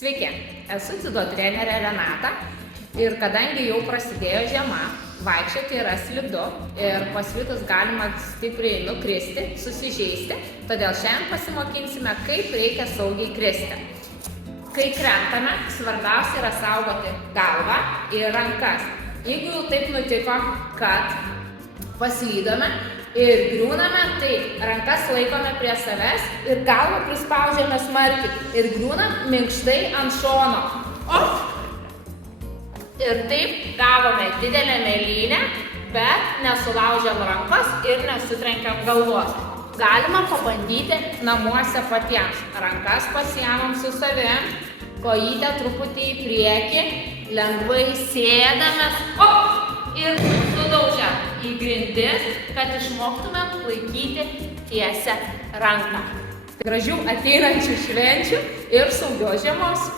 Sveiki, esu dziudo trenerė Renata ir kadangi jau prasidėjo žiema, vaikščioti yra slidu ir paslitus galima stipriai nukristi, susižeisti, todėl šiandien pasimokinsime, kaip reikia saugiai kristi. Kai krentame, svarbiausia yra saugoti galvą ir rankas. Jeigu jau taip nutiko, kad paslydome ir griūname, tai rankas laikome prie savęs ir galvą prispaudžiame smarkiai ir griūnam minkštai ant šono. Ir taip gavome didelę mėlynę, bet nesulaužėm rankos ir nesutrenkiam galvos. Galima pabandyti namuose patiems. Rankas pasiemam su savim, kojytę truputį į priekį, lengvai sėdamės ir sudaužiam į grindis, kad išmoktumėm laikyti tiesią ranką. Gražių ateinančių švenčių ir saugios žiemos!